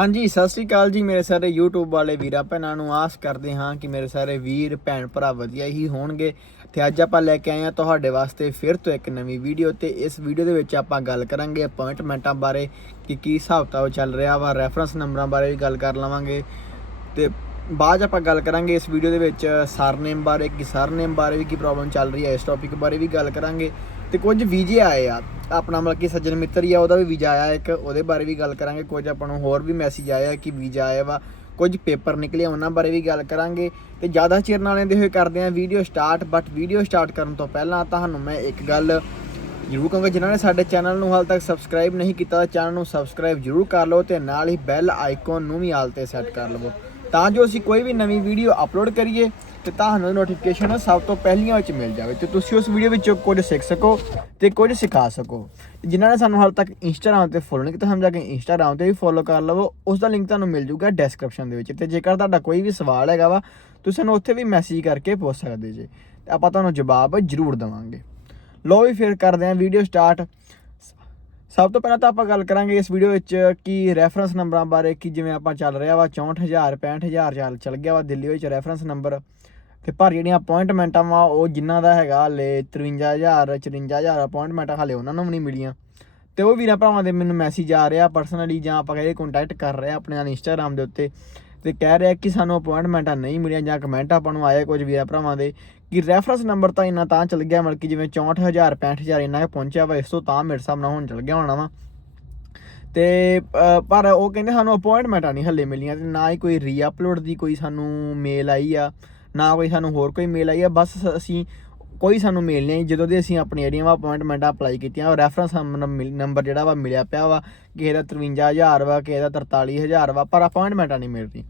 ਹਾਂਜੀ, ਸਤਿ ਸ੍ਰੀ ਅਕਾਲ ਜੀ ਮੇਰੇ ਸਾਰੇ YouTube ਵਾਲੇ ਵੀਰਾਂ। ਭੈਣਾਂ ਨੂੰ ਆਸ ਕਰਦੇ ਹਾਂ ਕਿ ਮੇਰੇ ਸਾਰੇ ਵੀਰ, ਭੈਣ ਭਰਾ ਵਧੀਆ ਹੀ ਹੋਣਗੇ। ਤੇ ਅੱਜ ਆਪਾਂ ਲੈ ਕੇ ਆਏ ਹਾਂ ਤੁਹਾਡੇ ਵਾਸਤੇ ਫਿਰ ਤੋਂ ਇੱਕ ਨਵੀਂ ਵੀਡੀਓ ਤੇ ਇਸ ਵੀਡੀਓ ਦੇ ਵਿੱਚ ਆਪਾਂ ਗੱਲ ਕਰਾਂਗੇ ਅਪਾਇੰਟਮੈਂਟਾਂ ਬਾਰੇ ਕਿ ਕੀ ਹਿਸਾਬ ਕਿਤਾਬ ਚੱਲ ਰਿਹਾ ਵਾ ਰੈਫਰੈਂਸ ਨੰਬਰਾਂ ਬਾਰੇ ਵੀ ਗੱਲ ਕਰ ਲਵਾਂਗੇ। ਤੇ ਬਾਅਦ 'ਚ ਆਪਾਂ ਗੱਲ ਕਰਾਂਗੇ ਇਸ ਵੀਡੀਓ ਦੇ ਵਿੱਚ ਸਰਨੇਮ ਬਾਰੇ, ਕਿ ਸਰਨੇਮ ਬਾਰੇ ਵੀ ਕੀ ਪ੍ਰੋਬਲਮ ਚੱਲ ਰਹੀ ਹੈ, ਇਸ ਟੌਪਿਕ ਬਾਰੇ ਵੀ ਗੱਲ ਕਰਾਂਗੇ। ਤੇ ਕੁਝ ਵੀਜ਼ੇ ਆਏ ਆ। ਆਪਣਾ ਮਤਲਬ ਕਿ ਸੱਜਣ ਮਿੱਤਰ ਹੀ ਆ, ਉਹਦਾ ਵੀ ਵੀਜ਼ਾ ਆਇਆ ਇੱਕ, ਉਹਦੇ ਬਾਰੇ ਵੀ ਗੱਲ ਕਰਾਂਗੇ। ਕੁਝ ਆਪਾਂ ਨੂੰ ਹੋਰ ਵੀ ਮੈਸੇਜ ਆਇਆ ਕਿ ਵੀਜ਼ਾ ਆਇਆ ਵਾ। ਕੁਝ ਪੇਪਰ ਨਿਕਲੇ, ਉਹਨਾਂ ਬਾਰੇ ਵੀ ਗੱਲ ਕਰਾਂਗੇ। ਤੇ ਜ਼ਿਆਦਾ ਚਿਰ ਨਾਲ ਲੈਂਦੇ ਹੋਏ ਕਰਦੇ ਆਂ video start but video start ਕਰਨ ਤੋਂ ਪਹਿਲਾਂ ਤੁਹਾਨੂੰ ਮੈਂ ਇੱਕ ਗੱਲ ਜ਼ਰੂਰ ਕਹਾਂਗਾ। ਜਿਨ੍ਹਾਂ ਨੇ ਸਾਡੇ ਚੈਨਲ ਨੂੰ ਹਾਲ ਤੱਕ ਸਬਸਕ੍ਰਾਈਬ ਨਹੀਂ ਕੀਤਾ ਤਾਂ ਚੈਨਲ ਨੂੰ ਸਬਸਕ੍ਰਾਈਬ ਜ਼ਰੂਰ ਕਰ ਲਓ ਤੇ ਨਾਲ ਹੀ ਬੈਲ ਆਈਕਨ ਨੂੰ ਵੀ ਹਾਲ ਤੇ ਸੈੱਟ ਕਰ ਲਵੋ। ਤਾਂ ਜੋ ਅਸੀਂ ਕੋਈ ਵੀ ਨਵੀਂ ਵੀਡੀਓ ਅਪਲੋਡ ਕਰੀਏ ਤੇ ਤੁਹਾਨੂੰ ਨੋਟੀਫਿਕੇਸ਼ਨ ਸਭ ਤੋਂ ਪਹਿਲੀਆਂ ਵਿੱਚ ਮਿਲ ਜਾਵੇ ਤੇ ਤੁਸੀਂ ਉਸ ਵੀਡੀਓ ਵਿੱਚੋਂ ਕੁਝ ਸਿੱਖ ਸਕੋ ਤੇ ਕੁਝ ਸਿਖਾ ਸਕੋ। ਜਿਨ੍ਹਾਂ ਨੇ ਸਾਨੂੰ ਹਾਲ ਤੱਕ ਇੰਸਟਾਗ੍ਰਾਮ ਤੇ ਫੋਲੋ ਨਹੀਂ ਕੀਤਾ ਹਮ ਜਾ ਕੇ ਇੰਸਟਾਗ੍ਰਾਮ ਤੇ ਵੀ ਫੋਲੋ ਕਰ ਲਵੋ। ਉਸ ਦਾ ਲਿੰਕ ਤੁਹਾਨੂੰ ਮਿਲ ਜੂਗਾ ਡਿਸਕ੍ਰਿਪਸ਼ਨ ਦੇ ਵਿੱਚ ਤੇ ਜੇਕਰ ਤੁਹਾਡਾ ਕੋਈ ਵੀ ਸਵਾਲ ਹੈਗਾ ਵਾ, ਤੁਸੀਂ ਸਾਨੂੰ ਉੱਥੇ ਵੀ ਮੈਸੇਜ ਕਰਕੇ ਪੁੱਛ ਸਕਦੇ ਜੇ। ਤੇ ਆਪਾਂ ਤੁਹਾਨੂੰ ਜਵਾਬ ਜ਼ਰੂਰ ਦੇਵਾਂਗੇ। ਲੋ ਵੀ ਫਿਰ ਕਰਦੇ ਹਾਂ ਵੀਡੀਓ ਸਟਾਰਟ ਸਭ ਤੋਂ ਪਹਿਲਾਂ ਤਾਂ ਆਪਾਂ ਗੱਲ ਕਰਾਂਗੇ ਇਸ ਵੀਡੀਓ ਵਿੱਚ ਕਿ ਰੈਫਰੈਂਸ ਨੰਬਰਾਂ ਬਾਰੇ, ਕਿ ਜਿਵੇਂ ਆਪਾਂ ਚੱਲ ਰਿਹਾ ਵਾ 64000 65000 ਚੱਲ ਚੱਲ ਗਿਆ ਵਾ ਦਿੱਲੀ ਵਿੱਚ ਰੈਫਰੈਂਸ ਨੰਬਰ ਤੇ ਪਰ ਜਿਹੜੀਆਂ ਅਪਾਇੰਟਮੈਂਟਾਂ ਵਾ, ਉਹ ਜਿਨ੍ਹਾਂ ਦਾ ਹੈਗਾ ਹਲੇ 53000 54000 ਅਪਾਇੰਟਮੈਂਟਾਂ ਹਲੇ ਉਹਨਾਂ ਨੂੰ ਵੀ ਨਹੀਂ ਮਿਲੀਆਂ। ਤੇ ਉਹ ਵੀਰਾਂ ਭਰਾਵਾਂ ਦੇ ਮੈਨੂੰ ਮੈਸੇਜ ਆ ਰਿਹਾ ਪਰਸਨਲੀ ਜਾਂ ਆਪਾਂ ਕਹਿੰਦੇ ਕੰਟੈਕਟ ਕਰ ਰਹੇ ਆ ਆਪਣੇ ਨਾਲ ਇੰਸਟਾਗ੍ਰam ਦੇ ਉੱਤੇ ਤੇ ਕਹਿ ਰਿਹਾ ਕਿ ਸਾਨੂੰ ਅਪਾਇੰਟਮੈਂਟਾਂ ਨਹੀਂ ਮਿਲੀਆਂ ਜਾਂ ਕਮੈਂਟ ਆਪਾਂ ਨੂੰ ਆਇਆ ਕੁਝ ਵੀਰਾਂ ਭਰਾਵਾਂ ਦੇ ਕਿ ਰੈਫਰੈਂਸ ਨੰਬਰ ਤਾਂ ਇੰਨਾ ਤਾਂ ਚੱਲ ਗਿਆ, ਮਤਲਬ ਕਿ ਜਿਵੇਂ 64000 65000 ਇੰਨਾ ਕੁ ਪਹੁੰਚਿਆ ਵਾ, ਇਸ ਤੋਂ ਤਾਂ ਮੇਰੇ ਹਿਸਾਬ ਨਾਲ ਹੁਣ ਚੱਲ ਗਿਆ ਹੋਣਾ ਵਾ। ਤੇ ਪਰ ਉਹ ਕਹਿੰਦੇ ਸਾਨੂੰ ਅਪਾਇੰਟਮੈਂਟਾਂ ਨਹੀਂ ਹੱਲੇ ਮਿਲੀਆਂ ਤੇ ਨਾ ਹੀ ਕੋਈ ਰੀਅਪਲੋਡ ਦੀ ਕੋਈ ਸਾਨੂੰ ਮੇਲ ਆਈ ਆ। ਨਾ ਕੋਈ ਸਾਨੂੰ ਹੋਰ ਕੋਈ ਮੇਲ ਆਈ ਆ, ਬਸ ਅਸੀਂ ਕੋਈ ਸਾਨੂੰ ਮੇਲ ਨਹੀਂ ਆਈ, ਜਦੋਂ ਦੇ ਅਸੀਂ ਆਪਣੀ ਜਿਹੜੀਆਂ ਵਾ ਅਪਾਇੰਟਮੈਂਟਾਂ ਅਪਲਾਈ ਕੀਤੀਆਂ, ਉਹ ਰੈਫਰੈਂਸ ਨੰਬਰ ਜਿਹੜਾ ਵਾ ਮਿਲਿਆ ਪਿਆ ਵਾ, ਕਿਸੇ ਦਾ 53000 ਵਾ, ਕਿਸੇ ਦਾ 43000 ਵਾ, ਪਰ ਅਪਾਇੰਟਮੈਂਟਾਂ ਨਹੀਂ ਮਿਲ ਰਹੀ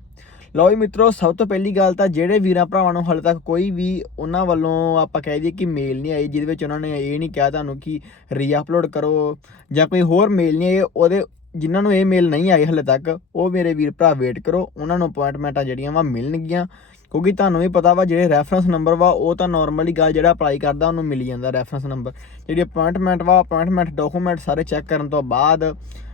ਲਓ ਜੀ ਮਿੱਤਰੋ, ਸਭ ਤੋਂ ਪਹਿਲੀ ਗੱਲ ਤਾਂ ਜਿਹੜੇ ਵੀਰਾਂ ਭਰਾਵਾਂ ਨੂੰ ਹਾਲੇ ਤੱਕ ਕੋਈ ਵੀ ਉਹਨਾਂ ਵੱਲੋਂ ਆਪਾਂ ਕਹਿ ਦਈਏ ਕਿ ਮੇਲ ਨਹੀਂ ਆਈ, ਜਿਹਦੇ ਵਿੱਚ ਉਹਨਾਂ ਨੇ ਇਹ ਨਹੀਂ ਕਿਹਾ ਤੁਹਾਨੂੰ ਕਿ ਰੀਅਪਲੋਡ ਕਰੋ ਜਾਂ ਕੋਈ ਹੋਰ ਮੇਲ ਨਹੀਂ ਆਈ, ਉਹਦੇ ਜਿਨ੍ਹਾਂ ਨੂੰ ਇਹ ਮੇਲ ਨਹੀਂ ਆਈ ਹਲੇ ਤੱਕ, ਉਹ ਮੇਰੇ ਵੀਰ ਭਰਾ ਵੇਟ ਕਰੋ, ਉਹਨਾਂ ਨੂੰ ਅਪਾਇੰਟਮੈਂਟਾਂ ਜਿਹੜੀਆਂ ਵਾ ਮਿਲਣਗੀਆਂ। ਕਿਉਂਕਿ ਤੁਹਾਨੂੰ ਵੀ ਪਤਾ ਵਾ, ਜਿਹੜੇ ਰੈਫਰੈਂਸ ਨੰਬਰ ਵਾ, ਉਹ ਤਾਂ ਨਾਰਮਲੀ ਗੱਲ ਜਿਹੜਾ ਅਪਲਾਈ ਕਰਦਾ, ਉਹਨੂੰ ਮਿਲ ਜਾਂਦਾ ਰੈਫਰੈਂਸ ਨੰਬਰ ਜਿਹੜੀ ਅਪਾਇੰਟਮੈਂਟ ਵਾ ਅਪਾਇੰਟਮੈਂਟ ਡਾਕੂਮੈਂਟ ਸਾਰੇ ਚੈੱਕ ਕਰਨ ਤੋਂ ਬਾਅਦ,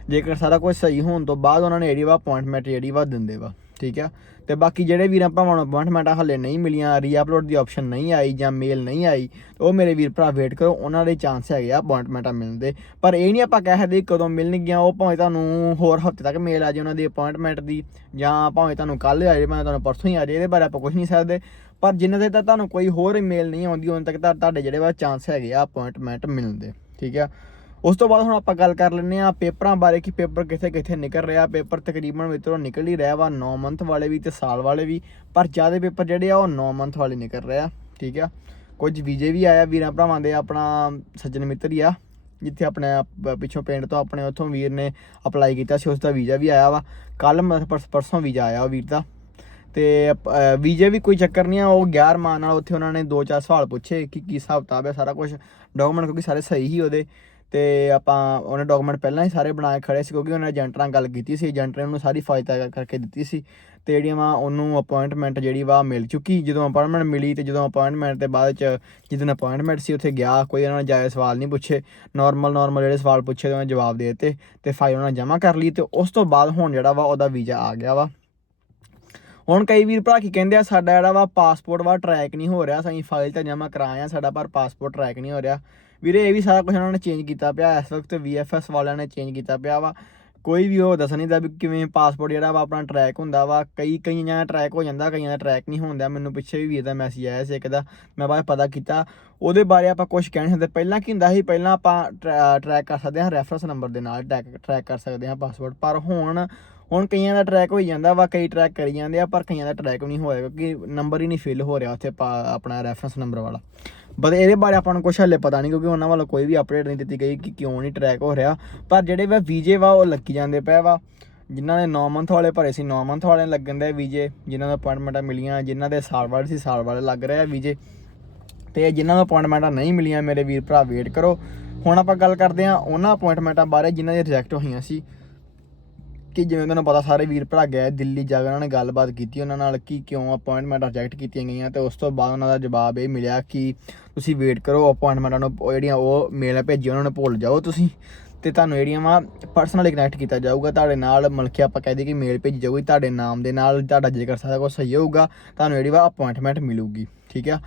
ਜੇਕਰ ਸਾਰਾ ਕੁਝ ਸਹੀ ਹੋਣ ਤੋਂ ਬਾਅਦ, ਉਹਨਾਂ ਨੇ ਜਿਹੜੀ ਵਾ ਅਪਾਇੰਟਮੈਂਟ ਜਿਹੜੀ ਵਾ ਦਿੰਦੇ ਵਾ। ਠੀਕ ਆ? ਤੇ ਬਾਕੀ ਜਿਹੜੇ ਵੀਰਾਂ ਭਾਵਾਂ ਨੂੰ ਅਪਾਇੰਟਮੈਂਟਾਂ ਹੱਲੇ ਨਹੀਂ ਮਿਲੀਆਂ ਰੀਅਪਲੋਡ ਦੀ ਆਪਸ਼ਨ ਨਹੀਂ ਆਈ ਜਾਂ ਮੇਲ ਨਹੀਂ ਆਈ, ਉਹ ਮੇਰੇ ਵੀਰ ਭਰਾ ਵੇਟ ਕਰੋ, ਉਹਨਾਂ ਦੇ ਚਾਂਸ ਹੈਗੇ ਆ ਅਪਾਇੰਟਮੈਂਟਾਂ ਮਿਲਣ ਦੇ। ਪਰ ਇਹ ਨਹੀਂ ਆਪਾਂ ਕਹਿ ਸਕਦੇ ਕਦੋਂ ਮਿਲਣਗੀਆਂ ਉਹ ਭਾਵੇਂ ਤੁਹਾਨੂੰ ਹੋਰ ਹਫ਼ਤੇ ਤੱਕ ਮੇਲ ਆ ਜਾਏ ਉਹਨਾਂ ਦੀ ਅਪਾਇੰਟਮੈਂਟ ਦੀ, ਜਾਂ ਭਾਵੇਂ ਤੁਹਾਨੂੰ ਕੱਲ ਆ ਜਾਏ, ਭਾਵੇਂ ਤੁਹਾਨੂੰ ਪਰਸੋਂ ਹੀ ਆ ਜਾਏ, ਇਹਦੇ ਬਾਰੇ ਆਪਾਂ ਕੁਝ ਨਹੀਂ ਸਕਦੇ। ਪਰ ਜਿੰਨੇ ਦੇ ਤਾਂ ਤੁਹਾਨੂੰ ਕੋਈ ਹੋਰ ਮੇਲ ਨਹੀਂ ਆਉਂਦੀ, ਉਦੋਂ ਤੱਕ ਤਾਂ ਤੁਹਾਡੇ ਜਿਹੜੇ ਵਾ ਚਾਂਸ ਹੈਗੇ ਆ ਅਪਾਇੰਟਮੈਂਟ ਮਿਲਣ ਦੇ, ਠੀਕ ਆ? ਉਸ ਤੋਂ ਬਾਅਦ ਹੁਣ ਆਪਾਂ ਗੱਲ ਕਰ ਲੈਂਦੇ ਆ ਪੇਪਰਾਂ ਬਾਰੇ ਕਿ ਪੇਪਰ ਕਿੱਥੇ ਕਿੱਥੇ ਨਿਕਲ ਰਿਹਾ। ਪੇਪਰ ਤਕਰੀਬਨ ਮਿੱਤਰੋ ਨਿਕਲ ਹੀ ਰਿਹਾ ਵਾ 9 ਮੰਥ ਵਾਲੇ ਵੀ ਤੇ ਸਾਲ ਵਾਲੇ ਵੀ, ਪਰ ਜ਼ਿਆਦਾ ਪੇਪਰ ਜਿਹੜੇ ਆ ਉਹ 9 ਮੰਥ ਵਾਲੇ ਨਿਕਲ ਰਿਹਾ ਠੀਕ ਆ? ਕੁਝ ਵੀਜ਼ੇ ਵੀ ਆਇਆ, ਵੀਰਾਂ ਭਰਾਵਾਂ ਦੇ, ਆਪਣਾ ਸੱਜਣ ਮਿੱਤਰ ਹੀ ਆ, ਜਿੱਥੇ ਆਪਣੇ ਪਿੱਛੋਂ ਪਿੰਡ ਤੋਂ ਆਪਣੇ ਉੱਥੋਂ ਵੀਰ ਨੇ ਅਪਲਾਈ ਕੀਤਾ ਸੀ, ਉਸ ਦਾ ਵੀਜ਼ਾ ਵੀ ਆਇਆ ਵਾ। ਕੱਲ ਪਰਸੋਂ ਵੀਜ਼ਾ ਆਇਆ ਉਹ ਵੀਰ ਦਾ। ਤੇ ਵੀਜ਼ੇ ਵੀ ਕੋਈ ਚੱਕਰ ਨਹੀਂ ਆ, ਉਹ 11 ਮਾਹ ਨਾਲ ਉੱਥੇ ਉਹਨਾਂ ਨੇ ਦੋ ਚਾਰ ਸਵਾਲ ਪੁੱਛੇ ਕਿ ਕੀ ਹਿਸਾਬ ਕਿਤਾਬ ਹੈ ਸਾਰਾ ਕੁਝ ਡਾਕੂਮੈਂਟ ਕਿਉਂਕਿ ਸਾਰੇ ਸਹੀ ਹੀ ਉਹਦੇ। ਤੇ ਆਪਾਂ ਉਹਨੇ ਡਾਕੂਮੈਂਟ ਪਹਿਲਾਂ ਹੀ ਸਾਰੇ ਬਣਾ ਕੇ ਖੜੇ ਸੀ ਕਿਉਂਕਿ ਉਹਨੇ ਏਜੰਟ ਨਾਲ ਗੱਲ ਕੀਤੀ ਸੀ ਏਜੰਟ ਨੇ ਉਹਨੂੰ ਸਾਰੀ ਫਾਈਲ ਤਿਆਰ ਕਰਕੇ ਦਿੱਤੀ ਸੀ ਤੇ ਜਿਹੜੀਆਂ ਵਾ ਉਹਨੂੰ ਅਪਾਇੰਟਮੈਂਟ ਜਿਹੜੀ ਵਾ ਮਿਲ ਚੁੱਕੀ, ਜਦੋਂ ਅਪਾਇੰਟਮੈਂਟ ਮਿਲੀ ਤੇ ਜਦੋਂ ਅਪਾਇੰਟਮੈਂਟ ਤੇ ਬਾਅਦ ਚ ਜਿੱਦਣ ਅਪਾਇੰਟਮੈਂਟ ਸੀ ਉੱਥੇ ਗਿਆ, ਕੋਈ ਉਹਨਾਂ ਨੇ ਜਾਇਜ਼ ਸਵਾਲ ਨਹੀਂ ਪੁੱਛੇ ਨਾਰਮਲ ਨਾਰਮਲ ਜਿਹੜੇ ਸਵਾਲ ਪੁੱਛੇ ਤੇ ਉਹਨੇ ਜਵਾਬ ਦੇ ਦਿੱਤੇ ਤੇ ਫਾਈਲ ਉਹਨਾਂ ਨੇ ਜਮ੍ਹਾਂ ਕਰ ਲਈ ਤੇ ਉਸ ਤੋਂ ਬਾਅਦ ਹੁਣ ਜਿਹੜਾ ਵਾ ਉਹਦਾ ਵੀਜ਼ਾ ਆ ਗਿਆ ਵਾ। ਹੁਣ ਕਈ ਵੀਰ ਭਰਾ ਕੀ ਕਹਿੰਦੇ ਆ, ਸਾਡਾ ਜਿਹੜਾ ਵਾ ਪਾਸਪੋਰਟ ਵਾ ਟਰੈਕ ਨਹੀਂ ਹੋ ਰਿਹਾ, ਅਸੀਂ ਫਾਈਲ ਤਾਂ ਜਮ੍ਹਾਂ ਕਰਾਏ ਸਾਡਾ ਪਰ ਪਾਸਪੋਰਟ ਟਰੈਕ ਨਹੀਂ ਹੋ ਰਿਹਾ। ਵੀਰੇ ਇਹ ਵੀ ਸਾਰਾ ਕੁਝ ਉਹਨਾਂ ਨੇ ਚੇਂਜ ਕੀਤਾ ਪਿਆ, ਇਸ ਵਕਤ VFS ਵਾਲਿਆਂ ਨੇ ਚੇਂਜ ਕੀਤਾ ਪਿਆ ਵਾ। ਕੋਈ ਵੀ ਉਹ ਦੱਸ ਨਹੀਂ ਦਾ ਵੀ ਕਿਵੇਂ ਪਾਸਪੋਰਟ ਜਿਹੜਾ ਵਾ ਆਪਣਾ ਟਰੈਕ ਹੁੰਦਾ ਵਾ। ਕਈ ਕਈਆਂ ਦਾ ਟਰੈਕ ਹੋ ਜਾਂਦਾ, ਕਈਆਂ ਦਾ ਟਰੈਕ ਨਹੀਂ ਹੁੰਦਾ ਮੈਨੂੰ ਪਿੱਛੇ ਵੀ ਵੀਰ ਦਾ ਮੈਸੇਜ ਆਇਆ ਸੀ ਇੱਕ ਦਾ, ਮੈਂ ਬਾਅਦ ਪਤਾ ਕੀਤਾ। ਉਹਦੇ ਬਾਰੇ ਆਪਾਂ ਕੁਝ ਕਹਿ ਨਹੀਂ ਸਕਦੇ। ਪਹਿਲਾਂ ਕੀ ਹੁੰਦਾ ਸੀ, ਪਹਿਲਾਂ ਆਪਾਂ ਟਰੈਕ ਕਰ ਸਕਦੇ ਹਾਂ ਰੈਫਰੈਂਸ ਨੰਬਰ ਦੇ ਨਾਲ ਟਰੈਕ ਕਰ ਸਕਦੇ ਹਾਂ ਪਾਸਪੋਰਟ ਪਰ ਹੁਣ ਹੁਣ ਕਈਆਂ ਦਾ ਟਰੈਕ ਹੋਈ ਜਾਂਦਾ ਵਾ, ਕਈ ਟਰੈਕ ਕਰੀ ਜਾਂਦੇ ਆ, ਪਰ ਕਈਆਂ ਦਾ ਟਰੈਕ ਨਹੀਂ ਹੋਇਆ, ਕਿਉਂਕਿ ਨੰਬਰ ਹੀ ਨਹੀਂ ਫਿਲ ਹੋ ਰਿਹਾ ਉੱਥੇ ਪਾ- ਆਪਣਾ ਰੈਫਰੈਂਸ ਨੰਬਰ ਵਾਲਾ। ਬਸ ਇਹਦੇ ਬਾਰੇ ਆਪਾਂ ਨੂੰ ਕੁਝ ਹਲੇ ਪਤਾ ਨਹੀਂ, ਕਿਉਂਕਿ ਉਹਨਾਂ ਵੱਲੋਂ ਕੋਈ ਵੀ ਅਪਡੇਟ ਨਹੀਂ ਦਿੱਤੀ ਗਈ ਕਿ ਕਿਉਂ ਨਹੀਂ ਟਰੈਕ ਹੋ ਰਿਹਾ। ਪਰ ਜਿਹੜੇ ਵਾ ਵੀਜੇ ਵਾ, ਉਹ ਲੱਗੀ ਜਾਂਦੇ ਪਏ ਵਾ। ਜਿਨ੍ਹਾਂ ਨੇ 9 ਮੰਥ ਵਾਲੇ ਭਰੇ ਸੀ 9 ਮੰਥ ਵਾਲੇ ਲੱਗਣ ਦੇ ਵੀਜੇ ਜਿਨ੍ਹਾਂ ਨੂੰ ਅਪਾਇੰਟਮੈਂਟਾਂ ਮਿਲੀਆਂ, ਜਿਨ੍ਹਾਂ ਦੇ ਸਾਲ ਵਾਲੇ ਸੀ, ਸਾਲ ਵਾਲੇ ਲੱਗ ਰਹੇ ਆ ਵੀਜੇ ਤੇ ਜਿਨ੍ਹਾਂ ਨੂੰ ਅਪਾਇੰਟਮੈਂਟਾਂ ਨਹੀਂ ਮਿਲੀਆਂ, ਮੇਰੇ ਵੀਰ ਭਰਾ ਵੇਟ ਕਰੋ। ਹੁਣ ਆਪਾਂ ਗੱਲ ਕਰਦੇ ਹਾਂ ਉਹਨਾਂ ਅਪਾਇੰਟਮੈਂਟਾਂ ਬਾਰੇ, ਜਿਨ੍ਹਾਂ ਦੀ ਰਿਜੈਕਟ ਹੋਈਆਂ ਸੀ। ਕਿ ਜਿਵੇਂ ਤੁਹਾਨੂੰ ਪਤਾ ਸਾਰੇ ਵੀਰ ਭਰਾ ਗਏ ਦਿੱਲੀ ਜਾ ਕੇ ਉਹਨਾਂ ਨੇ ਗੱਲਬਾਤ ਕੀਤੀ, ਉਹਨਾਂ ਨਾਲ ਕਿ ਕਿਉਂ ਅਪਾਇੰਟਮੈਂਟ ਰਿਜੈਕਟ ਕੀਤੀਆਂ ਗਈਆਂ ਤੇ ਉਸ ਤੋਂ ਬਾਅਦ ਉਹਨਾਂ ਦਾ ਜਵਾਬ ਇਹ ਮਿਲਿਆ ਕਿ ਤੁਸੀਂ ਵੇਟ ਕਰੋ ਅਪਾਇੰਟਮੈਂਟਾਂ ਨੂੰ ਜਿਹੜੀਆਂ ਉਹ ਮੇਲ ਭੇਜੀ ਉਹਨਾਂ ਨੂੰ ਭੁੱਲ ਜਾਓ ਤੁਸੀਂ ਤੇ ਤੁਹਾਨੂੰ ਜਿਹੜੀਆਂ ਵਾ ਪਰਸਨਲੀ ਕਨੈਕਟ ਕੀਤਾ ਜਾਊਗਾ, ਤੁਹਾਡੇ ਨਾਲ ਮਤਲਬ ਕਿ ਆਪਾਂ ਕਹਦੇ ਕਿ ਮੇਲ ਭੇਜੀ ਜਾਊਗੀ, ਤੁਹਾਡੇ ਨਾਮ ਦੇ ਨਾਲ ਤੁਹਾਡਾ ਜੇਕਰ ਸਾਰਾ ਕੁਝ ਸਹੀ ਹੋਊਗਾ, ਤੁਹਾਨੂੰ ਜਿਹੜੀ ਵਾ ਅਪਾਇੰਟਮੈਂਟ ਮਿਲੂਗੀ, ਠੀਕ ਆ?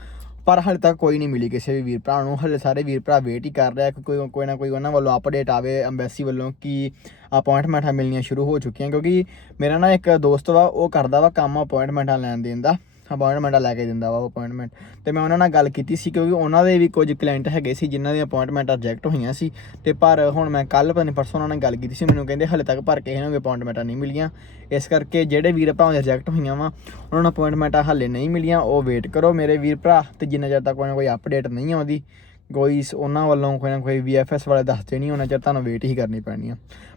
ਪਰ ਹਾਲੇ ਤੱਕ ਕੋਈ ਨਹੀਂ ਮਿਲੀ ਕਿਸੇ ਵੀ ਵੀਰ ਭਰਾ ਨੂੰ। ਹਾਲੇ ਸਾਰੇ ਵੀਰ ਭਰਾ ਵੇਟ ਹੀ ਕਰ ਰਿਹਾ ਕਿ ਕੋਈ ਕੋਈ ਨਾ ਕੋਈ ਉਹਨਾਂ ਵੱਲੋਂ ਅਪਡੇਟ ਆਵੇ ਐਮਬੈਸੀ ਵੱਲੋਂ ਕਿ ਅਪਾਇੰਟਮੈਂਟਾਂ ਮਿਲਣੀਆਂ ਸ਼ੁਰੂ ਹੋ ਚੁੱਕੀਆਂ। ਕਿਉਂਕਿ ਮੇਰਾ ਨਾ ਇੱਕ ਦੋਸਤ ਵਾ, ਉਹ ਕਰਦਾ ਵਾ ਕੰਮ ਅਪਾਇੰਟਮੈਂਟਾਂ ਲੈਣ ਦੇਣ ਦਾ। ਅਪਾਇੰਟਮੈਂਟਾਂ ਲੈ ਕੇ ਦਿੰਦਾ ਵਾ ਅਪਾਇੰਟਮੈਂਟ ਤੇ ਮੈਂ ਉਹਨਾਂ ਨਾਲ ਗੱਲ ਕੀਤੀ ਸੀ ਕਿਉਂਕਿ ਉਹਨਾਂ ਦੇ ਵੀ ਕੁਝ ਕਲਾਇੰਟ ਹੈਗੇ ਸੀ ਜਿਨ੍ਹਾਂ ਦੀਆਂ ਅਪਾਇੰਟਮੈਂਟਾਂ ਰਿਜੈਕਟ ਹੋਈਆਂ ਸੀ। ਤੇ ਪਰ ਹੁਣ ਮੈਂ ਕੱਲ ਪਤਾ ਨਹੀਂ ਪਰਸੋਂ ਉਹਨਾਂ ਨਾਲ ਗੱਲ ਕੀਤੀ ਸੀ, ਮੈਨੂੰ ਕਹਿੰਦੇ ਹਲੇ ਤੱਕ ਭਰ ਕੇ ਇਹਨਾਂ ਨੂੰ ਅਪਾਇੰਟਮੈਂਟਾਂ ਨਹੀਂ ਮਿਲੀਆਂ। ਇਸ ਕਰਕੇ ਜਿਹੜੇ ਵੀਰ ਭਾਵੇਂ ਰਿਜੈਕਟ ਹੋਈਆਂ ਵਾ, ਉਹਨਾਂ ਨੂੰ ਅਪਾਇੰਟਮੈਂਟਾਂ ਹਲੇ ਨਹੀਂ ਮਿਲੀਆਂ। ਉਹ ਵੇਟ ਕਰੋ ਮੇਰੇ ਵੀਰ ਭਰਾ, ਤੇ ਜਿੰਨਾ ਚਿਰ ਤੱਕ ਕੋਈ ਅਪਡੇਟ ਨਹੀਂ ਆਉਂਦੀ ਕੋਈ ਸ- ਉਹਨਾਂ ਵੱਲੋਂ ਕੋਈ ਨਾ ਕੋਈ ਵੀਐਫਐਸ ਵਾਲੇ ਦੱਸਦੇ ਨਹੀਂ, ਉਹਨਾਂ ਚਿਰ ਤੁਹਾਨੂੰ ਵੇਟ ਹੀ ਕਰਨੀ ਪੈਣੀ ਆ।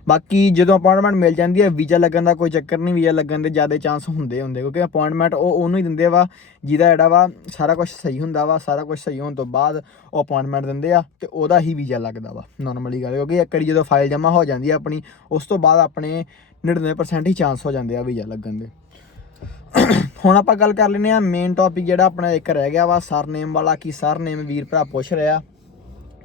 ਬਾਕੀ ਜਦੋਂ ਅਪਾਇੰਟਮੈਂਟ ਮਿਲ ਜਾਂਦੀ ਹੈ ਵੀਜ਼ਾ ਲੱਗਣ ਦਾ ਕੋਈ ਚੱਕਰ ਨਹੀਂ, ਵੀਜ਼ਾ ਲੱਗਣ ਦੇ ਜ਼ਿਆਦਾ ਚਾਂਸ ਹੁੰਦੇ ਹੁੰਦੇ, ਕਿਉਂਕਿ ਅਪਾਇੰਟਮੈਂਟ ਉਹ ਉਹਨੂੰ ਹੀ ਦਿੰਦੇ ਵਾ, ਜਿਹਦਾ ਜਿਹੜਾ ਵਾ ਸਾਰਾ ਕੁਝ ਸਹੀ ਹੁੰਦਾ ਵਾ, ਸਾਰਾ ਕੁਝ ਸਹੀ ਹੋਣ ਤੋਂ ਬਾਅਦ ਉਹ ਅਪਾਇੰਟਮੈਂਟ ਦਿੰਦੇ ਆ, ਤੇ ਉਹਦਾ ਹੀ ਵੀਜ਼ਾ ਲੱਗਦਾ ਵਾ ਨਾਰਮਲੀ ਗੱਲ, ਕਿਉਂਕਿ ਇੱਕ ਵਾਰੀ ਜਦੋਂ ਫਾਈਲ ਜਮ੍ਹਾਂ ਹੋ ਜਾਂਦੀ ਹੈ ਆਪਣੀ, ਉਸ ਤੋਂ ਬਾਅਦ ਆਪਣੇ 99% ਹੀ ਚਾਂਸ ਹੋ ਜਾਂਦੇ ਆ ਵੀਜ਼ਾ ਲੱਗਣ ਦੇ। ਹੁਣ ਆਪਾਂ ਗੱਲ ਕਰ ਲੈਨੇ ਆ ਮੇਨ ਟੌਪਿਕ ਜਿਹੜਾ ਆਪਣਾ ਇੱਕ ਰਹਿ ਗਿਆ ਵਾ ਸਰਨੇਮ ਵਾਲਾ, ਕੀ ਸਰਨੇਮ ਵੀਰ ਭਰਾ ਪੁੱਛ ਰਿਹਾ।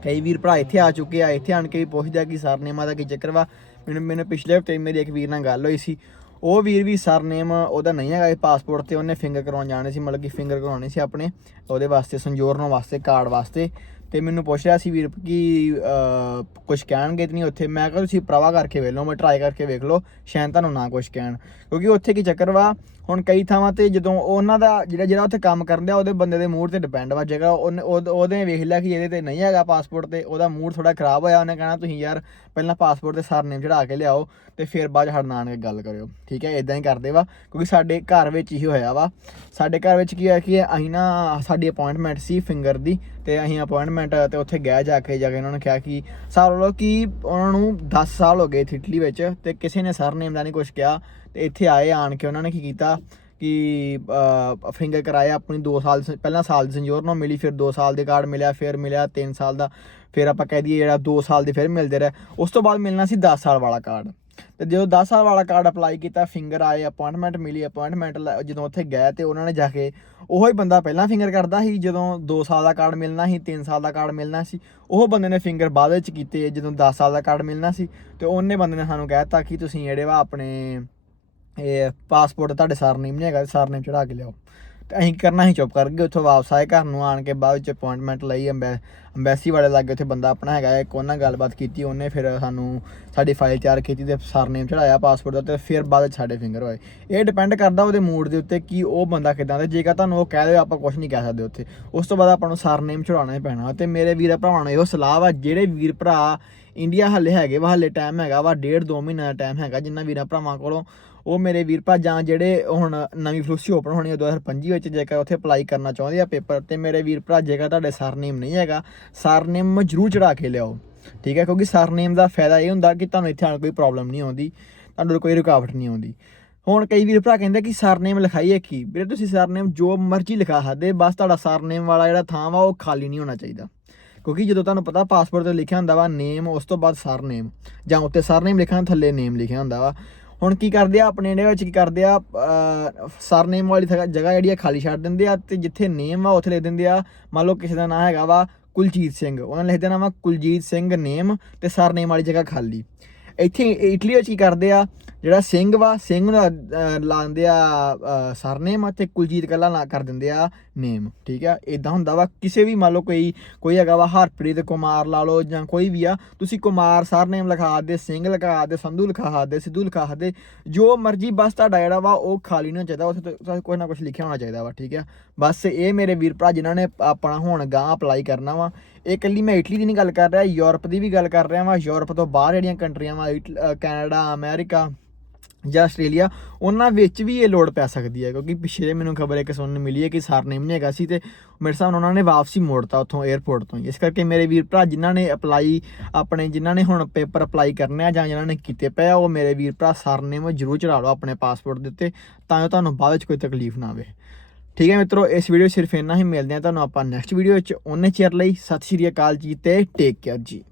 ਕਈ ਵੀਰ ਭਰਾ ਇੱਥੇ ਆ ਚੁੱਕੇ ਆ, ਇੱਥੇ ਆਣ ਕੇ ਵੀ ਪੁੱਛਦੇ ਆ ਕਿ ਸਰਨੇਮਾਂ ਦਾ ਕੀ ਚੱਕਰ ਵਾ। ਮੈਨੂੰ ਮੈਨੂੰ ਪਿਛਲੇ ਹਫ਼ਤੇ ਮੇਰੀ ਇੱਕ ਵੀਰ ਨਾਲ ਗੱਲ ਹੋਈ ਸੀ। ਉਹ ਵੀਰ ਵੀ ਸਰਨੇਮ ਉਹਦਾ ਨਹੀਂ ਹੈਗਾ ਪਾਸਪੋਰਟ ਤੇ ਉਹਨੇ ਫਿੰਗਰ ਕਰਵਾਉਣ ਜਾਣੇ ਸੀ, ਮਤਲਬ ਕਿ ਫਿੰਗਰ ਕਰਵਾਉਣੇ ਸੀ ਆਪਣੇ, ਉਹਦੇ ਵਾਸਤੇ, ਸੰਜੋਰਨ ਵਾਸਤੇ ਕਾਰਡ ਵਾਸਤੇ। ਤੇ ਮੈਨੂੰ ਪੁੱਛ ਰਿਹਾ ਸੀ ਵੀਰ ਕਿ ਕੁਝ ਕਹਿਣਗੇ ਤੇ ਨਹੀਂ ਉੱਥੇ। ਮੈਂ ਕਿਹਾ ਤੁਸੀਂ ਪ੍ਰਵਾ ਕਰਕੇ ਵੇਖ ਲਓ, ਮੈਂ ਟਰਾਈ ਕਰਕੇ ਵੇਖ ਲਓ ਸ਼ਾਇਦ ਤੁਹਾਨੂੰ ਨਾ ਕੁਝ ਕਹਿਣ। ਕਿਉਂਕਿ ਉੱਥੇ ਕੀ ਚੱਕਰ ਵਾ ਹੁਣ ਕਈ ਥਾਵਾਂ ਤੇ ਜਦੋਂ ਉਹਨਾਂ ਦਾ ਜਿਹੜਾ ਜਿਹੜਾ ਉੱਥੇ ਕੰਮ ਕਰਦੇ ਆ ਉਹਦੇ ਬੰਦੇ ਦੇ ਮੂਡ ਤੇ ਡਿਪੈਂਡ ਵਾ ਜੇਕਰ ਉਹਨੇ ਉਹਦ- ਉਹਦੇ ਵੇਖ ਲਿਆ ਕਿ ਇਹਦੇ ਤੇ ਨਹੀਂ ਹੈਗਾ ਪਾਸਪੋਰਟ ਤੇ, ਉਹਦਾ ਮੂਡ ਥੋੜਾ ਖਰਾਬ ਹੋਇਆ। ਉਹਨੇ ਕਹਿਣਾ, ਤੁਸੀਂ ਯਾਰ ਪਹਿਲਾਂ ਪਾਸਪੋਰਟ ਤੇ ਸਰਨੇਮ ਚੜਾ ਕੇ ਲਿਆਓ ਤੇ ਫਿਰ ਬਾਅਦ ਸਾਡੇ ਨਾਲ ਕੇ ਗੱਲ ਕਰਿਓ। ਠੀਕ ਹੈ ਇਦਾਂ ਹੀ ਕਰਦੇ ਵਾ, ਕਿਉਂਕਿ ਸਾਡੇ ਘਰ ਵਿੱਚ ਹੀ ਹੋਇਆ ਵਾ। ਸਾਡੇ ਘਰ ਵਿੱਚ ਕੀ ਹੋਇਆ ਕਿ ਅਸੀਂ ਨਾ, ਸਾਡੀ ਅਪਾਇੰਟਮੈਂਟ ਸੀ ਫਿੰਗਰ ਦੀ ਤੇ ਅਸੀਂ ਅਪਾਇੰਟਮੈਂਟ ਤੇ ਉੱਥੇ ਗਏ ਜਾ ਕੇ ਜਾ ਕੇ ਉਹਨਾਂ ਨੇ ਕਿਹਾ ਕਿ ਸਾਰ ਲੋ ਕਿ ਉਹਨਾਂ ਨੂੰ 10 ਸਾਲ ਹੋ ਗਏ ਇੱਥੇ ਇਟਲੀ ਵਿੱਚ ਤੇ ਕਿਸੇ ਨੇ ਸਰਨੇਮ ਦਾ ਨਹੀਂ ਕੁਝ ਕਿਹਾ। ਤੇ ਇੱਥੇ ਆਏ ਆਣ ਕੇ ਉਹਨਾਂ ਨੇ ਕੀ ਕੀਤਾ ਕਿ ਫਿੰਗਰ ਕਰਾਇਆ ਆਪਣੀ 2 ਸਾਲ ਪਹਿਲਾਂ ਸਾਲ ਦੀ ਸੰਜੋਰ ਨੂੰ ਮਿਲੀ, ਫਿਰ 2 ਸਾਲ ਦੇ ਕਾਰਡ ਮਿਲਿਆ, ਫਿਰ ਮਿਲਿਆ 3 ਸਾਲ ਦਾ, ਫਿਰ ਆਪਾਂ ਕਹਿ ਦਈਏ ਜਿਹੜਾ 2 ਸਾਲ ਦੇ ਫਿਰ ਮਿਲਦੇ ਰਹੇ। ਉਸ ਤੋਂ ਬਾਅਦ ਮਿਲਣਾ ਸੀ 10 ਸਾਲ ਵਾਲਾ ਕਾਰਡ। ਤੇ ਜਦੋਂ 10 ਸਾਲ ਵਾਲਾ ਕਾਰਡ ਅਪਲਾਈ ਕੀਤਾ ਫਿੰਗਰ ਆਏ ਅਪਾਇੰਟਮੈਂਟ ਮਿਲੀ ਅਪਾਇੰਟਮੈਂਟ ਜਦੋਂ ਉੱਥੇ ਗਏ ਤੇ ਉਹਨਾਂ ਨੇ ਜਾ ਕੇ ਉਹੋ ਹੀ ਬੰਦਾ ਪਹਿਲਾਂ ਫਿੰਗਰ ਕਰਦਾ ਸੀ, ਜਦੋਂ 2 ਸਾਲ ਦਾ ਕਾਰਡ ਮਿਲਣਾ ਸੀ 3 ਸਾਲ ਦਾ ਕਾਰਡ ਮਿਲਣਾ ਸੀ, ਉਹ ਬੰਦੇ ਨੇ ਫਿੰਗਰ ਬਾਅਦ ਵਿੱਚ ਕੀਤੇ ਜਦੋਂ 10 ਸਾਲ ਦਾ ਕਾਰਡ ਮਿਲਣਾ ਸੀ। ਤੇ ਉਹਨੇ ਬੰਦੇ ਨੇ ਸਾਨੂੰ ਕਹਿਤਾ ਕਿ ਤੁਸੀਂ ਜਿਹੜੇ ਵਾ ਆਪਣੇ ਇਹ ਪਾਸਪੋਰਟ ਤੁਹਾਡੇ ਸਰਨੇਮ ਨਹੀਂ ਹੈਗਾ, ਸਰਨੇਮ ਚੜਾ ਕੇ ਲਿਆਓ। ਤੇ ਅਸੀਂ ਕਰਨਾ ਹੀ ਚੁੱਪ ਕਰ ਗਏ ਉੱਥੋਂ ਵਾਪਸ ਆਏ ਘਰ ਨੂੰ, ਆਣ ਕੇ ਬਾਅਦ ਵਿੱਚ ਅਪਾਇੰਟਮੈਂਟ ਲਈ ਅੰਬੈਸੀ ਵਾਲੇ ਲੱਗੇ ਉੱਥੇ ਬੰਦਾ ਆਪਣਾ ਹੈਗਾ ਇੱਕ ਉਹਨਾਂ ਗੱਲਬਾਤ ਕੀਤੀ, ਉਹਨੇ ਫਿਰ ਸਾਨੂੰ ਸਾਡੀ ਫਾਈਲ ਤਿਆਰ ਕੀਤੀ ਤੇ ਸਰਨੇਮ ਚੜਾਇਆ ਪਾਸਪੋਰਟ ਦਾ ਤੇ ਫਿਰ ਬਾਅਦ ਵਿੱਚ ਸਾਡੇ ਫਿੰਗਰ ਹੋਏ। ਇਹ ਡਿਪੈਂਡ ਕਰਦਾ ਉਹਦੇ ਮੂਡ ਦੇ ਉੱਤੇ ਕਿ ਉਹ ਬੰਦਾ ਕਿਦਾਂ ਦਾ ਜੇਕਰ ਤੁਹਾਨੂੰ ਉਹ ਕਹਿ ਦੇ ਆਪਾਂ ਕੁਝ ਨਹੀਂ ਕਹਿ ਸਕਦੇ ਉੱਥੇ। ਉਸ ਤੋਂ ਬਾਅਦ ਆਪਾਂ ਨੂੰ ਸਰਨੇਮ ਚੜਾਉਣਾ ਹੀ ਪੈਣਾ। ਤੇ ਮੇਰੇ ਵੀਰ ਭਰਾਵਾਂ ਨੂੰ ਇਹੋ ਸਲਾਹ ਵਾ, ਜਿਹੜੇ ਵੀਰ ਭਰਾ ਇੰਡੀਆ ਹੱਲੇ ਹੈਗੇ ਵਾ, ਹੱਲੇ ਟਾਈਮ ਹੈਗਾ ਵਾ, ਡੇਢ ਦੋ ਮਹੀਨਾ ਦਾ ਟਾਈਮ ਹੈਗਾ, ਜਿੰਨਾ ਵੀਰਾਂ ਭਰਾਵਾਂ ਕੋਲੋਂ ਉਹ ਮੇਰੇ ਵੀਰ ਭਾ ਜਾਂ ਜਿਹੜੇ ਹੁਣ ਨਵੀਂ ਫਲੂਸੀ ਓਪਨ ਹੋਣੀ ਹੈ 2025 ਵਿੱਚ, ਜੇਕਰ ਉੱਥੇ ਅਪਲਾਈ ਕਰਨਾ ਚਾਹੁੰਦੇ ਆ ਪੇਪਰ ਤੇ ਮੇਰੇ ਵੀਰ ਭਰਾ ਜੇਕਰ ਤੁਹਾਡੇ ਸਰਨੇਮ ਨਹੀਂ ਹੈਗਾ ਸਰਨੇਮ ਜ਼ਰੂਰ ਚੜਾ ਕੇ ਲਿਆਓ। ਠੀਕ ਹੈ, ਕਿਉਂਕਿ ਸਰਨੇਮ ਦਾ ਫਾਇਦਾ ਇਹ ਹੁੰਦਾ ਕਿ ਤੁਹਾਨੂੰ ਇੱਥੇ ਆਣ ਕੋਈ ਪ੍ਰੋਬਲਮ ਨਹੀਂ ਆਉਂਦੀ, ਤੁਹਾਨੂੰ ਕੋਈ ਰੁਕਾਵਟ ਨਹੀਂ ਆਉਂਦੀ। ਹੁਣ ਕਈ ਵੀਰ ਭਰਾ ਕਹਿੰਦੇ ਕਿ ਸਰਨੇਮ ਲਿਖਾਈਏ ਕੀ? ਵੀਰੇ ਤੁਸੀਂ ਸਰਨੇਮ ਜੋ ਮਰਜ਼ੀ ਲਿਖਾ ਸਕਦੇ, ਬਸ ਤੁਹਾਡਾ ਸਰਨੇਮ ਵਾਲਾ ਜਿਹੜਾ ਥਾਂ ਵਾ ਉਹ ਖਾਲੀ ਨਹੀਂ ਹੋਣਾ ਚਾਹੀਦਾ। ਕਿਉਂਕਿ ਜਦੋਂ ਤੁਹਾਨੂੰ ਪਤਾ ਪਾਸਪੋਰਟ ਤੇ ਲਿਖਿਆ ਹੁੰਦਾ ਵਾ ਨੇਮ ਉਸ ਤੋਂ ਬਾਅਦ ਸਰਨੇਮ ਜਾਂ ਉੱਤੇ ਸਰਨੇਮ ਲਿਖਿਆ ਥੱਲੇ ਨੇਮ ਲਿਖਿਆ ਹੁੰਦਾ ਵਾ। ਹੁਣ ਕੀ ਕਰਦੇ ਆ, ਆਪਣੇ ਇੰਡੀਆ ਵਿੱਚ ਕੀ ਕਰਦੇ ਆ ਸਰਨੇਮ ਵਾਲੀ ਥਾਂ- ਜਗ੍ਹਾ ਜਿਹੜੀ ਆ ਖਾਲੀ ਛੱਡ ਦਿੰਦੇ ਆ ਤੇ ਜਿੱਥੇ ਨੇਮ ਆ ਉੱਥੇ ਲਿਖ ਦਿੰਦੇ ਆ। ਮੰਨ ਲਓ ਕਿਸੇ ਦਾ ਨਾਮ ਹੈਗਾ ਵਾ ਕੁਲਜੀਤ ਸਿੰਘ, ਉਹਨਾਂ ਨੇ ਲਿਖ ਦੇਣਾ ਵਾ ਕੁਲਜੀਤ ਸਿੰਘ ਨੇਮ ਤੇ ਸਰਨੇਮ ਵਾਲੀ ਜਗ੍ਹਾ ਖਾਲੀ। ਇੱਥੇ ਇਟਲੀ ਵਿੱਚ ਕੀ ਕਰਦੇ ਆ ਜਿਹੜਾ ਸਿੰਘ ਵਾ ਸਿੰਘ ਨੂੰ ਅਹ, ਲਾਉਂਦੇ ਆ ਸਰਨੇਮ ਤੇ ਕੁਲਜੀਤ ਕੱਲਾ ਲਾ ਕਰ ਦਿੰਦੇ ਆ ਨੇਮ ਠੀਕ ਆ? ਇਦਾਂ ਹੁੰਦਾ ਵਾ ਕਿਸੇ ਵੀ ਮੰਨ ਲਓ ਕੋਈ ਕੋਈ ਹੈਗਾ ਵਾ ਹਰਪ੍ਰੀਤ ਕੁਮਾਰ ਲਾ ਲਓ ਜਾਂ ਕੋਈ ਵੀ ਆ ਤੁਸੀਂ ਕੁਮਾਰ ਸਰਨੇਮ ਲਿਖਾ ਦੇ ਸਿੰਘ ਲਿਖਾ ਦੇ ਸੰਧੂ ਲਿਖਾ ਦੇ ਸਿੱਧੂ ਲਿਖਾ ਦੇ ਜੋ ਮਰਜ਼ੀ ਬਸ ਤੁਹਾਡਾ ਜਿਹੜਾ ਵਾ ਉਹ ਖਾਲੀ ਨਹੀਂ ਹੋਣਾ ਚਾਹੀਦਾ ਉੱਥੇ ਤੇ ਕੋਈ ਨਾ ਕੁਝ ਲਿਖਿਆ ਹੋਣਾ ਚਾਹੀਦਾ ਵਾ ਠੀਕ ਆ? ਬਸ ਇਹ ਮੇਰੇ ਵੀਰ ਭਰਾ ਜਿਨ੍ਹਾਂ ਨੇ ਆਪਣਾ ਹੁਣ ਗਾਂ ਅਪਲਾਈ ਕਰਨਾ ਵਾ ਇਹ ਇਕੱਲੀ ਮੈਂ ਇਟਲੀ ਦੀ ਨਹੀਂ ਗੱਲ ਕਰ ਰਿਹਾ, ਯੂਰਪ ਦੀ ਵੀ ਗੱਲ ਕਰ ਰਿਹਾ ਵਾਂ ਯੂਰਪ ਤੋਂ ਬਾਹਰ ਜਿਹੜੀਆਂ ਕੰਟਰੀਆਂ ਵਾ, ਇਟ- ਕੈਨੇਡਾ, ਅਮਰੀਕਾ ਜਾਂ ਆਸਟ੍ਰੇਲੀਆ, ਉਹਨਾਂ ਵਿੱਚ ਵੀ ਇਹ ਲੋੜ ਪੈ ਸਕਦੀ ਹੈ, ਕਿਉਂਕਿ ਪਿਛੇ ਮੈਨੂੰ ਖਬਰ ਇੱਕ ਸੁਣਨ ਨੂੰ ਮਿਲੀ ਹੈ ਕਿ ਸਰਨੇਮ ਨਹੀਂ ਹੈਗਾ ਸੀ ਤੇ ਮੇਰੇ ਹਿਸਾਬ ਨਾਲ ਉਹਨਾਂ ਨੇ ਵਾਪਸੀ ਮੋੜਤਾ ਉੱਥੋਂ 에ਅਰਪੋਰਟ ਤੋਂ ਹੀ। ਇਸ ਕਰਕੇ ਮੇਰੇ ਵੀਰ ਭਰਾ ਜਿਨ੍ਹਾਂ ਨੇ ਅਪਲਾਈ ਆਪਣੇ ਜਿਨ੍ਹਾਂ ਨੇ ਹੁਣ ਪੇਪਰ ਅਪਲਾਈ ਕਰਨੇ ਆ ਜਾਂ ਜਿਨ੍ਹਾਂ ਨੇ ਕੀਤੇ ਪਏ ਆ, ਉਹ ਮੇਰੇ ਵੀਰ ਭਰਾ ਸਰਨੇਮ ਜ਼ਰੂਰ ਚੜਾ ਲਓ ਆਪਣੇ ਪਾਸਪੋਰਟ ਦੇ ਉੱਤੇ, ਤਾਂ ਜੋ ਤੁਹਾਨੂੰ ਬਾਅਦ ਵਿੱਚ ਕੋਈ ਤਕਲੀਫ ਨਾ ਆਵੇ ਠੀਕ ਹੈ ਮਿੱਤਰੋ, ਇਸ ਵੀਡੀਓ ਸਿਰਫ ਇੰਨਾ ਹੀ। ਮਿਲਦੇ ਆ ਤੁਹਾਨੂੰ ਆਪਾਂ ਨੈਕਸਟ ਵੀਡੀਓ ਵਿੱਚ ਉਹਨੇ ਚਿਰ ਲਈ ਸਤਿ ਸ਼੍ਰੀ ਅਕਾਲ ਜੀ ਤੇ ਟੇਕ ਕੇਅਰ ਜੀ।